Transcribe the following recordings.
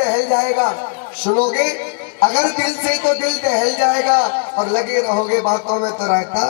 टहल जाएगा। सुनोगे अगर दिल से तो दिल टहल जाएगा, और लगे रहोगे बातों में तो रायता।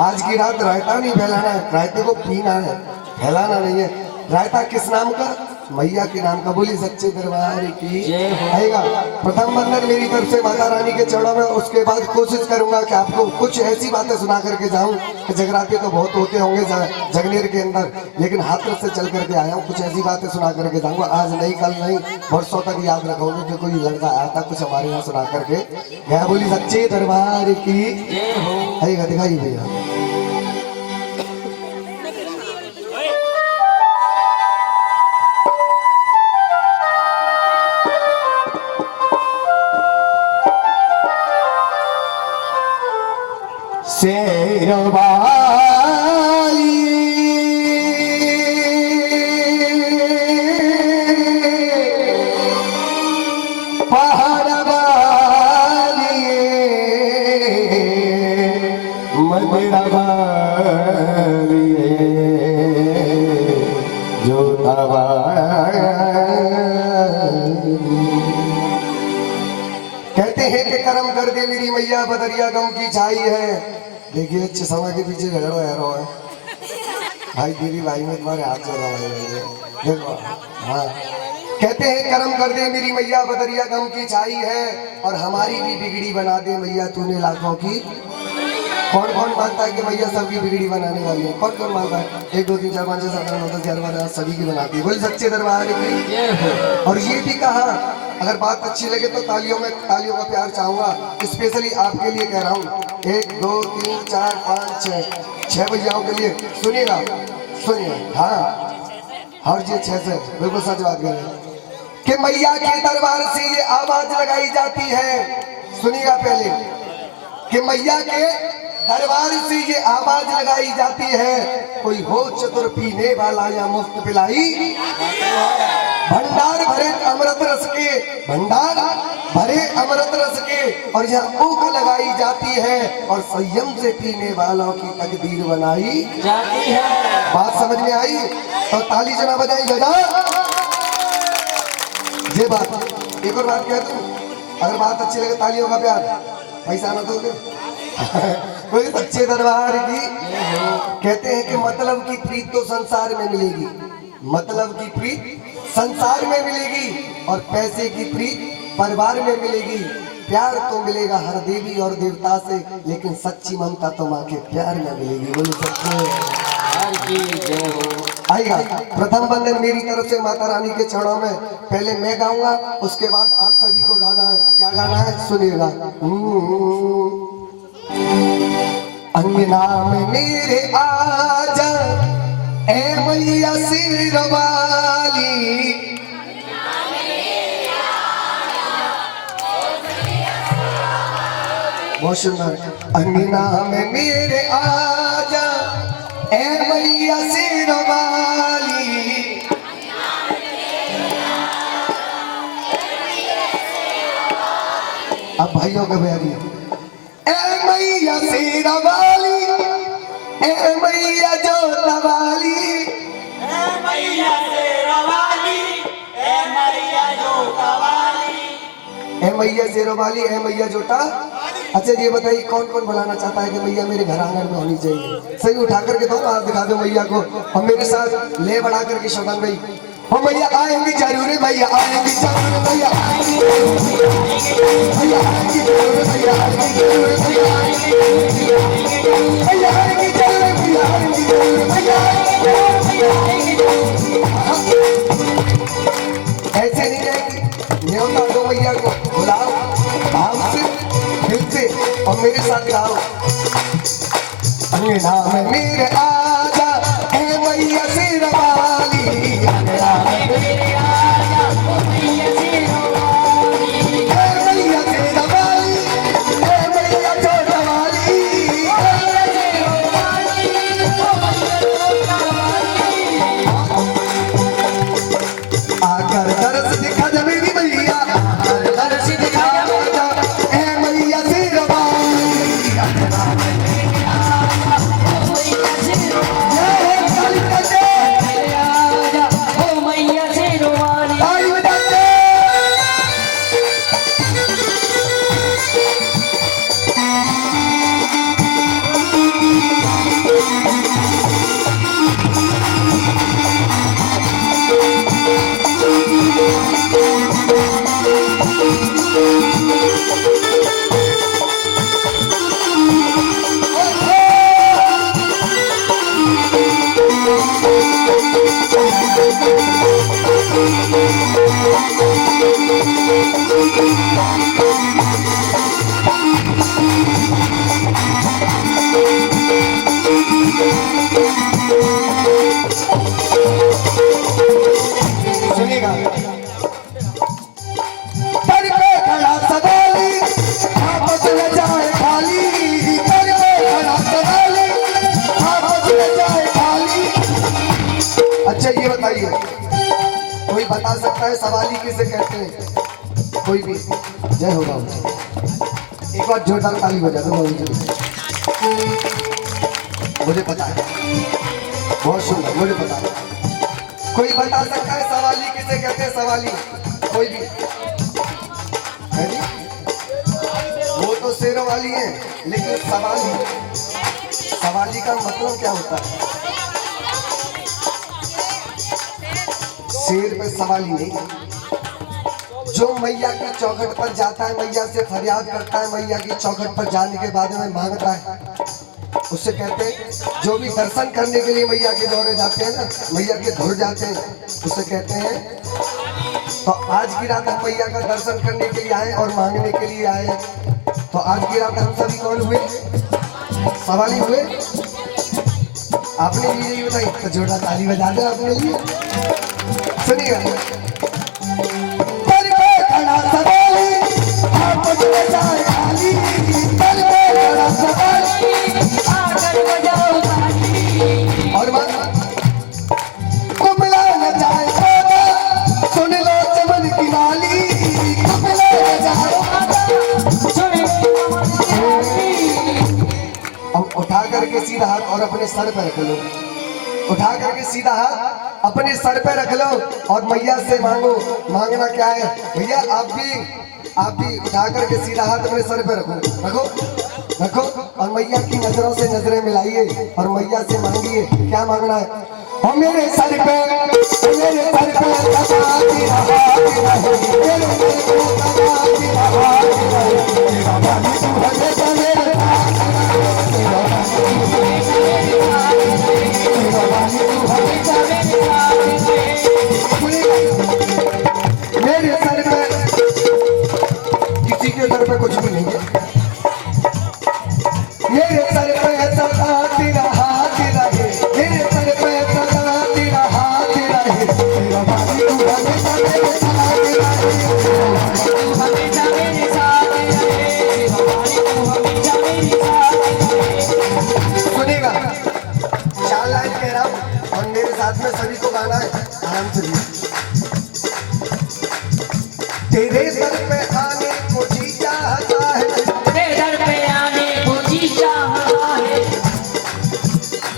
आज की रात रायता नहीं फैलाना है, रायते को पीना है, फैलाना नहीं है। रायता किस नाम का? मैया के नाम का। बोली सच्चे दरबार की आएगा। प्रथम बंदन मेरी तरफ से माता रानी के चरणों में। उसके बाद कोशिश करूंगा कि आपको कुछ ऐसी बातें सुना करके जाऊं कि जगराते तो बहुत होते होंगे जगनेर के अंदर, लेकिन हाथरस से चल करके आया हूं। कुछ ऐसी बातें सुना करके जाऊंगा, आज नहीं कल नहीं वर्षों तक याद रखोगे कि कोई लड़का आया था कुछ हमारे यहाँ सुना करके गया। बोली सच्चे दरबार की आएगा। दिखाइए भैया। शेरवाली पहाड़ वाली मंदिर वाली जोधा कहते हैं कि करम कर दे मेरी मैया बदरिया गम की छाई है। देखिए अच्छे समय के पीछे झगड़ो है भाई दीदी भाई में तुम्हारे हाथ जोड़ा भाई देखो। हाँ कहते हैं करम कर दे मेरी मैया बदरिया गम की छाई है, और हमारी भी बिगड़ी बना दे मैया तूने लाखों की। कौन कौन मानता है कि मैया सबकी बिगड़ी बनाने वाली है? कौन कौन मानता है? 1 2 3 4 5 6 7 8 9 10 11 12 सभी की बनाती है। बोल सच्चे दरबार की। और ये भी कहा अगर बात अच्छी लगे तो तालियों का प्यार चाहूंगा। स्पेशली आपके लिए कह रहा हूँ। 1 2 3 4 5 6 भैयाओं के लिए सुनिएगा, सुनिए। हाँ और ये 6 से बिल्कुल सच बात करें कि मैया के दरबार से ये आवाज लगाई जाती है। सुनिएगा पहले कि मैया के दरबार से ये आवाज लगाई जाती है, कोई हो चतुर पीने वाला या मुफ्त पिलाई। भंडार भरे अमृत रस के, भंडार भरे अमृत रस के, और यहाँ ऊख लगाई जाती है, और संयम से पीने वालों की तकदीर बनाई जाती है। बात समझ में आई तो ताली जना बजाई बजा। ये बात एक और बात कह दूं, अगर बात अच्छी लगे तालियों का प्यार, पैसा ना दोगे। कोई सच्चे दरबार की कहते हैं कि मतलब की प्रीत तो संसार में मिलेगी, मतलब की प्रीत संसार में मिलेगी, और पैसे की प्रीत परिवार में मिलेगी। प्यार तो मिलेगा हर देवी और देवता से, लेकिन सच्ची ममता तो माँ के प्यार में मिलेगी। बोलो सच्चे आएगा। प्रथम बंदन मेरी तरफ से माता रानी के चरणों में। पहले मैं गाऊंगा, उसके बाद आप सभी को गाना है। क्या गाना है सुनिएगा। अंगना में मेरे आजा ए मैया सिर वाली, बहुत सुंदर। अंगना में मेरे आजा ए मैया सिर वाली, अब भाइयों का बयानी ए मैया सिर वाली, ए मैया जोता वाली, ए मैया सिर वाली, ए मैया जोता वाली, ए मैया शेरों वाली, ए मैया जोटा। अच्छा ये बताइए कौन कौन बुलाना चाहता है कि मैया मेरे घर आंगन में होनी चाहिए? सही उठा करके दो, आप दिखा दो मैया को, और मेरे साथ ले बढ़ा करके शोभन भाई। हो मैया आएंगी जरूर, मैया आएंगी जरूर, मैया आएंगी जरूर, मैया आएंगी जरूर, मैया आएंगी जरूर, मैया आएंगी जरूर, मैया आएंगी जरूर, मैया आएंगी जरूर, मैया आएंगी जरूर। ऐसे नहीं जाएंगी, न्योता दो मैया को, बुलाओ भाव से, दिल से, और मेरे साथ गाओ। अंगना में मेरे आजा ए मैया सिर वाली, अंगना में मेरे आजा ए मैया सिर वाली, ए मैया सिर वाली, ए मैया जोता वाली, ए मैया सिर वाली, ए मैया जोता वाली। आकर दर्श दिखा दे मेरी मैया, आकर दर्श दिखा दे ए मैया सिर वाली, अंगना में मेरे आजा ए मैया सिर पर पे खड़ा सवाली आपस में जाए खाली, पर पे खड़ा सवाली आपस में जाए खाली। अच्छा ये बताइए, कोई बता सकता है सवाली किसे कहते हैं? कोई भी? जय हो राम। एक बार जोरदार ताली बजा दो मुझे पता है, बहुत सुंदर, मुझे पता है। कोई बता सकता है सवाली किसे कहते हैं? सवाली कोई भी है जी? वो तो शेरों वाली है, लेकिन सवाली का मतलब क्या होता है? शेर पे सवाली नहीं, जो मैया की चौखट पर जाता है, मैया से फरियाद करता है, मैया की चौखट पर जाने के बाद में मांगता है, उससे कहते हैं। जो भी दर्शन करने के लिए मैया के दौरे जाते हैं ना, मैया के धुर जाते हैं, उससे कहते हैं। तो आज की रात हम मैया का दर्शन करने के लिए आए और मांगने के लिए आए। तो आज की रात हम सभी कौन हुए? सवाली हुए। आपने भी यही बताई तो जोड़ा ताली बजा दे आपने लिए। सुनिएगा, पर पे खड़ा सवाली आपस में जाए खाली, पर पे खड़ा सवाली आकर बजाओ ताली। और कुमला न जाए बाबा, सुन लो चमन की माली, कुमला न जाए बाबा, सुन लो चमन की माली। अब उठा करके सीधा हाथ और अपने सर पे रख लो, उठा करके सीधा हाथ अपने सर पे रख लो और मैया से मांगो। मांगना क्या है भैया? आप भी उठा करके सीधा हाथ अपने सर पे रखो, रखो रखो और मैया की नजरों से नजरें मिलाइए और मैया से मांगिए। क्या मांगना है? हो मेरे सर पे, मेरे सर पे मेरे सर पे, किसी के सर पे कुछ भी नहीं है। मेरे सर पे सदा तेरा हाथ रहे, मेरे सर पे सदा तेरा हाथ रहे, तेरा बानी तू हमेशा मेरे साथ रहे, तू हमेशा मेरे साथ रहे, तेरा बानी तू हमेशा मेरे साथ रहे। सुनेगा, 4 लाइन कह रहा हूँ और मेरे साथ में सभी को गाना है, आराम से। तेरे सर पे आने को जी चाहता है, तेरे सर पे आने को जी चाहता है,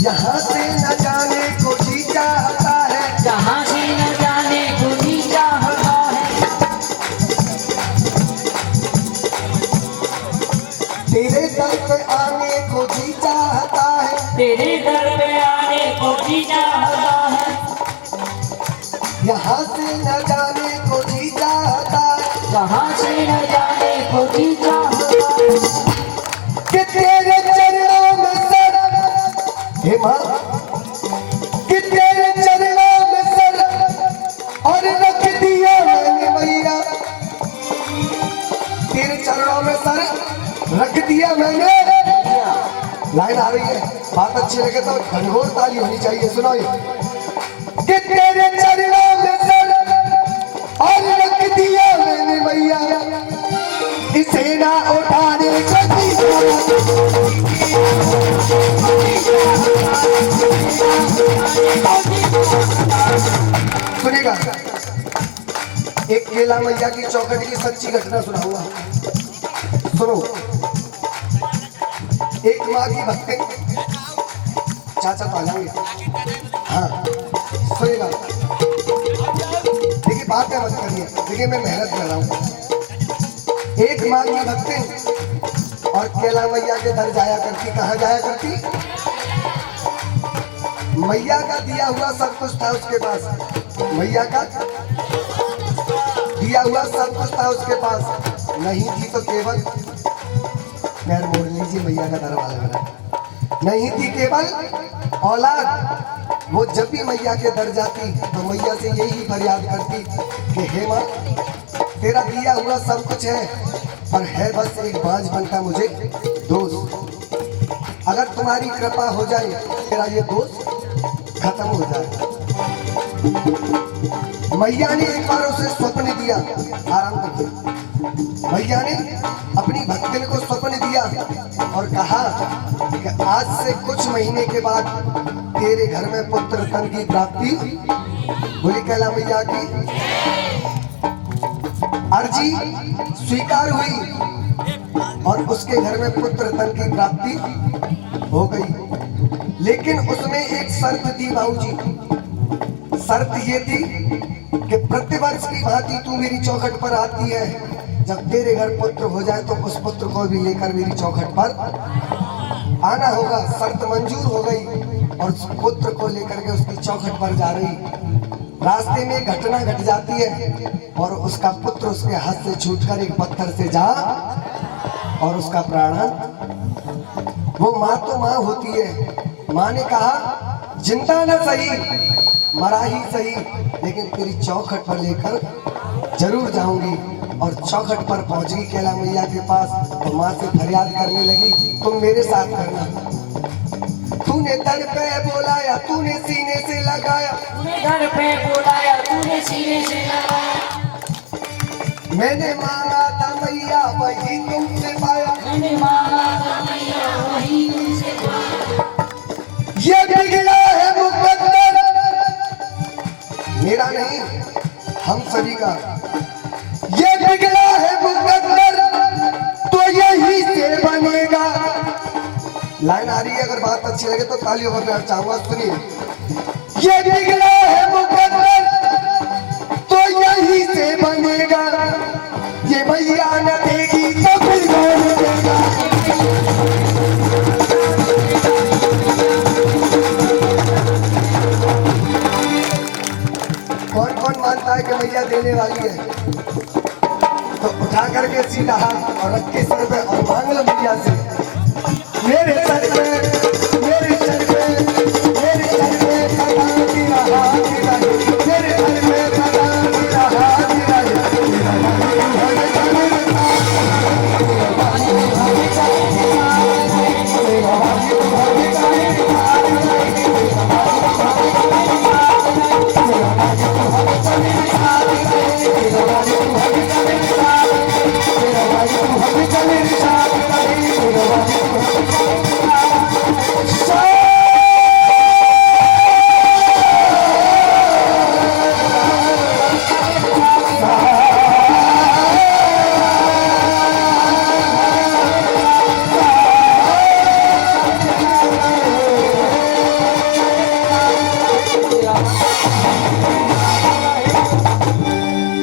यहाँ से न जाने को जी चाहता है, यहाँ से न जाने को जी चाहता है। तेरे सर पे आने को जी चाहता है, तेरे सर पे आने को जी चाहता है, यहाँ से न जाने को जी चाहता है, यहाँ से न जाने को जी चाहता है। कि तेरे चरणों में सर, हे माँ, कि तेरे चरणों में सर और रख दिया मैंने मैया, तेरे चरणों में सर रख दिया मैंने। लाइन आ रही है, बात अच्छी लगे तो घनघोर ताली होनी चाहिए। सुनो ये, कि तेरे चरणों में सर और रख दिया मैंने मैया, इसे ना उठाने को जी। सुनिएगा, एक केला मैया की चौखट की सच्ची घटना सुनाऊंगा। सुनो, एक माँ की भक्ति, चाचा तो आ जाएंगे। हाँ सुनिएगा, देखिए बात क्या मत करिए, देखिए मैं मेहनत कर रहा हूँ। एक माँ की भक्ति और केला मैया के दर जाया करती। कहाँ जाया करती? मैया का दिया हुआ सब कुछ था उसके पास, मैया का दिया हुआ सब कुछ था उसके पास, नहीं थी तो केवल, पैर मोड़ लीजिए, मैया का दरवाजा लगा, नहीं थी केवल औलाद। वो जब भी मैया के दर जाती तो मैया से यही फरियाद करती कि हे माँ, तेरा दिया हुआ सब कुछ है, पर है बस एक बांझ बनता मुझे दोस्त। अगर तुम्हारी कृपा हो जाए तेरा ये दोस्त खत्म हो जाए। मैया ने एक बार उसे स्वप्न दिया। आराम करिए। मैया ने अपनी भक्तिन को स्वप्न दिया और कहा कि आज से कुछ महीने के बाद तेरे घर में पुत्र धन की प्राप्ति। बोली कैला मैया की अर्जी स्वीकार हुई और उसके घर में पुत्र धन की प्राप्ति हो गई। लेकिन उसमें एक शर्त थी बाबूजी। शर्त ये थी कि प्रतिवर्ष की भांति तू मेरी चौखट पर आती है। जब तेरे घर पुत्र हो जाए तो उस पुत्र को भी लेकर मेरी चौखट पर आना होगा। शर्त मंजूर हो गई और उस पुत्र को लेकर के उसकी चौखट पर जा रही। रास्ते में घटना घट जाती है और उसका पुत्र उसके हाथ से छूटकर एक पत्थर से जा और उसका प्राण। वो माँ तो माँ होती है। माँ ने कहा जिंदा न सही मरा ही सही, लेकिन तेरी चौखट पर लेकर जरूर जाऊंगी। और चौखट पर पहुंच गई कैला मैया के पास तो माँ से फरियाद करने लगी तुम मेरे साथ करना। तूने दर पे बोलाया तूने सीने से लगाया, तूने घर पे बुलाया तूने सीने से लगाया, मैंने मांगा था मैया वही तुमसे पाया। मैंने मांगा था मैया वही तुमसे पाया। ये बिगड़ा है मुकद्दर मेरा नहीं हम सभी का। ये बिगड़ा है मुकद्दर तो यही से बनेगा। लाइन आ रही है, अगर बात अच्छी लगे तो तालियों पर मैं चाहूंगा सुनिए। ये बिगड़ा है मुकद्दर तो यही से बनेगा। ये मैया न देगी तो फिर कौन देगा। कौन कौन मानता है कि मैया देने वाली है? तो उठा करके सीधा हाथ और रख के सर पे और मांग लो मैया से मेरे सर पे